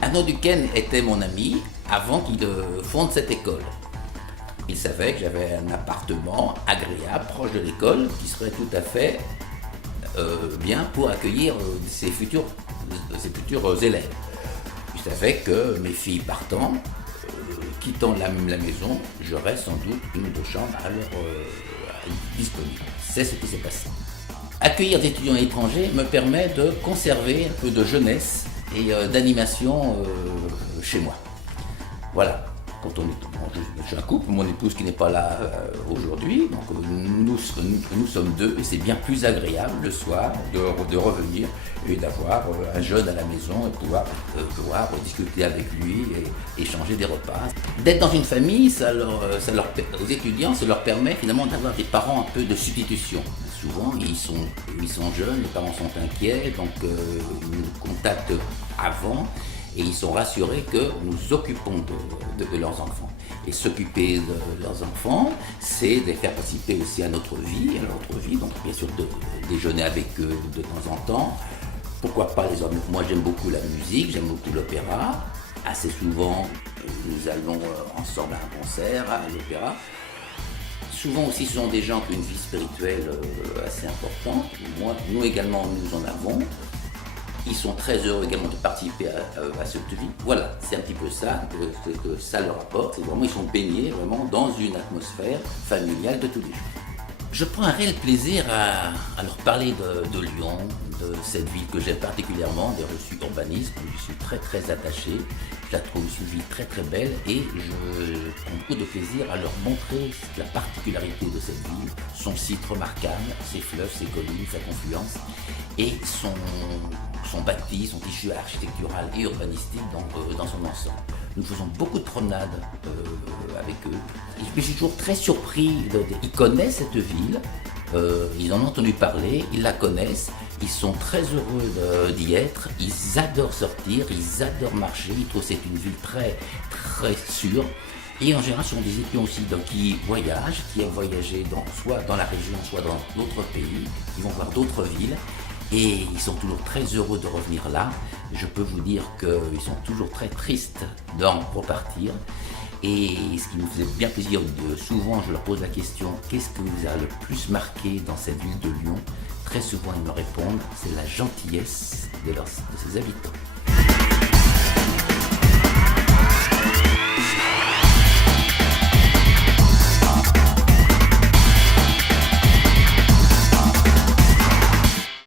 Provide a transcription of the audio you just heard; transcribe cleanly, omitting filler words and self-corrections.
Arnaud Duquesne était mon ami avant qu'il fonde cette école. Il savait que j'avais un appartement agréable, proche de l'école, qui serait tout à fait bien pour accueillir ses futurs élèves. Il savait que mes filles partant, quittant la maison, j'aurais sans doute une ou deux chambres disponibles. C'est ce qui s'est passé. Accueillir des étudiants étrangers me permet de conserver un peu de jeunesse et d'animation chez moi. Voilà. Quand je suis un couple, mon épouse qui n'est pas là aujourd'hui, donc nous sommes deux et c'est bien plus agréable le soir de revenir et d'avoir un jeune à la maison et pouvoir discuter avec lui et échanger des repas. D'être dans une famille, aux étudiants, ça leur permet finalement d'avoir des parents un peu de substitution. Souvent, ils sont jeunes, les parents sont inquiets, donc ils nous contactent avant. Et ils sont rassurés que nous occupons de leurs enfants. Et s'occuper de leurs enfants, c'est de les faire participer aussi à notre vie, donc bien sûr de déjeuner avec eux de temps en temps. Pourquoi pas les hommes? Moi j'aime beaucoup la musique, j'aime beaucoup l'opéra. Assez souvent, nous allons ensemble à un concert, à l'opéra. Souvent aussi, ce sont des gens qui ont une vie spirituelle assez importante. Nous également, nous en avons. Ils sont très heureux également de participer à cette vie. Voilà, c'est un petit peu ça que ça leur apporte. Ils sont baignés vraiment dans une atmosphère familiale de tous les jours. Je prends un réel plaisir à leur parler de Lyon, de cette ville que j'aime particulièrement. D'ailleurs, je suis urbaniste, je suis très très attaché. Je la trouve une ville très très belle et je prends beaucoup de plaisir à leur montrer la particularité de cette ville, son site remarquable, ses fleuves, ses collines, sa confluence et son bâti, son tissu architectural et urbanistique dans son ensemble. Nous faisons beaucoup de promenades avec eux. Je suis toujours très surpris. Ils connaissent cette ville, ils en ont entendu parler, ils la connaissent, ils sont très heureux d'y être, ils adorent sortir, ils adorent marcher, ils trouvent que c'est une ville très, très sûre. Et en général, ce sont des étudiants aussi qui voyagent, qui aiment voyager soit dans la région, soit dans d'autres pays, qui vont voir d'autres villes. Et ils sont toujours très heureux de revenir là. Je peux vous dire qu'ils sont toujours très tristes d'en repartir. Et ce qui nous faisait bien plaisir, souvent je leur pose la question « Qu'est-ce qui vous a le plus marqué dans cette ville de Lyon ?» Très souvent ils me répondent « C'est la gentillesse de ses habitants ».